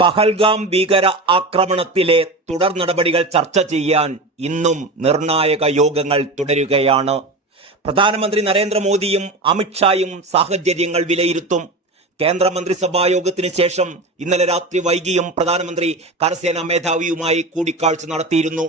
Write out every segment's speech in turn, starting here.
പഹൽഗാം ഭീകര ആക്രമണത്തിലെ തുടർ നടപടികൾ ചർച്ച ചെയ്യാൻ ഇന്നും നിർണായക യോഗങ്ങൾ തുടരുകയാണ്. പ്രധാനമന്ത്രി നരേന്ദ്രമോദിയും അമിത്ഷായും സാഹചര്യങ്ങൾ വിലയിരുത്തും. കേന്ദ്രമന്ത്രിസഭാ യോഗത്തിന് ശേഷം ഇന്നലെ രാത്രി വൈകിയും പ്രധാനമന്ത്രി കരസേനാ മേധാവിയുമായി കൂടിക്കാഴ്ച നടത്തിയിരുന്നു.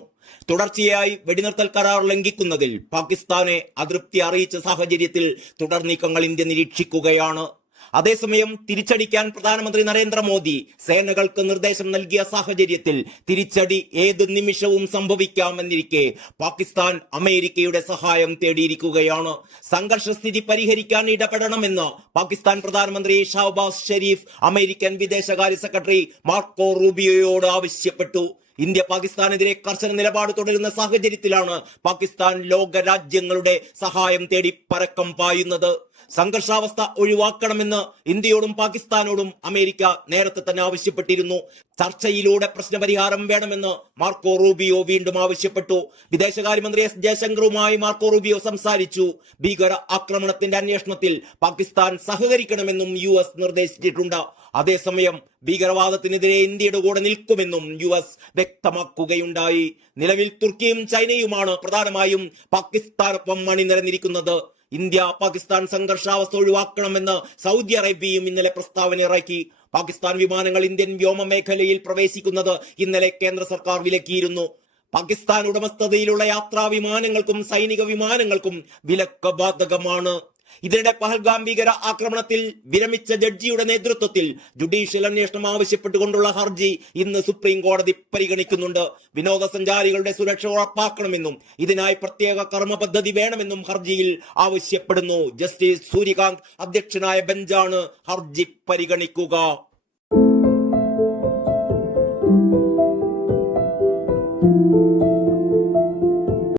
തുടർച്ചയായി വെടിനിർത്തൽ കരാർ ലംഘിക്കുന്നതിൽ പാകിസ്ഥാനെ അതൃപ്തി അറിയിച്ച സാഹചര്യത്തിൽ തുടർ നീക്കങ്ങൾ ഇന്ത്യ നിരീക്ഷിക്കുകയാണ്. അതേസമയം തിരിച്ചടിക്കാൻ പ്രധാനമന്ത്രി നരേന്ദ്രമോദി സേനകൾക്ക് നിർദ്ദേശം നൽകിയ സാഹചര്യത്തിൽ തിരിച്ചടി ഏത് നിമിഷവും സംഭവിക്കാമെന്നിരിക്കെ പാകിസ്ഥാൻ അമേരിക്കയുടെ സഹായം തേടിയിരിക്കുകയാണ്. സംഘർഷസ്ഥിതി പരിഹരിക്കാൻ ഇടപെടണമെന്ന് പാകിസ്ഥാൻ പ്രധാനമന്ത്രി ഷഹബാസ് ഷെരീഫ് അമേരിക്കൻ വിദേശകാര്യ സെക്രട്ടറി മാർക്കോ റൂബിയോയോട് ആവശ്യപ്പെട്ടു. ഇന്ത്യ പാകിസ്ഥാനെതിരെ കർശന നിലപാട് തുടരുന്ന സാഹചര്യത്തിലാണ് പാകിസ്ഥാൻ ലോക രാജ്യങ്ങളുടെ സഹായം തേടി പരക്കം പായുന്നത്. സംഘർഷാവസ്ഥ ഒഴിവാക്കണമെന്ന് ഇന്ത്യയോടും പാകിസ്ഥാനോടും അമേരിക്ക നേരത്തെ തന്നെ ആവശ്യപ്പെട്ടിരുന്നു. ചർച്ചയിലൂടെ പ്രശ്നപരിഹാരം വേണമെന്ന് മാർക്കോ റൂബിയോ വീണ്ടും ആവശ്യപ്പെട്ടു. വിദേശകാര്യമന്ത്രി എസ് ജയശങ്കറുമായി മാർക്കോ റൂബിയോ സംസാരിച്ചു. ഭീകര ആക്രമണത്തിന്റെ അന്വേഷണത്തിൽ പാകിസ്ഥാൻ സഹകരിക്കണമെന്നും US നിർദ്ദേശിച്ചിട്ടുണ്ട്. അതേസമയം ഭീകരവാദത്തിനെതിരെ ഇന്ത്യയുടെ കൂടെ നിൽക്കുമെന്നും US വ്യക്തമാക്കുകയുണ്ടായി. നിലവിൽ തുർക്കിയും ചൈനയുമാണ് പ്രധാനമായും പാകിസ്ഥാനൊപ്പം അണിനിരന്നിരിക്കുന്നത്. ഇന്ത്യ പാകിസ്ഥാൻ സംഘർഷാവസ്ഥ ഒഴിവാക്കണമെന്ന് സൗദി അറേബ്യയും ഇന്നലെ പ്രസ്താവന ഇറക്കി. പാകിസ്ഥാൻ വിമാനങ്ങൾ ഇന്ത്യൻ വ്യോമമേഖലയിൽ പ്രവേശിക്കുന്നത് ഇന്നലെ കേന്ദ്ര സർക്കാർ വിലക്കിയിരുന്നു. പാകിസ്ഥാൻ ഉടമസ്ഥതയിലുള്ള യാത്രാ വിമാനങ്ങൾക്കും സൈനിക വിമാനങ്ങൾക്കും വിലക്ക് ബാധകമാണ്. ഇതിനിടെ പഹൽഗാം ഭീകര ആക്രമണത്തിൽ വിരമിച്ച ജഡ്ജിയുടെ നേതൃത്വത്തിൽ ജുഡീഷ്യൽ അന്വേഷണം ആവശ്യപ്പെട്ടുകൊണ്ടുള്ള ഹർജി ഇന്ന് സുപ്രീം കോടതി പരിഗണിക്കുന്നുണ്ട്. വിനോദസഞ്ചാരികളുടെ സുരക്ഷ ഉറപ്പാക്കണമെന്നും ഇതിനായി പ്രത്യേക കർമ്മ പദ്ധതി വേണമെന്നും ഹർജിയിൽ ആവശ്യപ്പെടുന്നു. ജസ്റ്റിസ് സൂര്യകാന്ത് അധ്യക്ഷനായ ബെഞ്ചാണ് ഹർജി പരിഗണിക്കുക.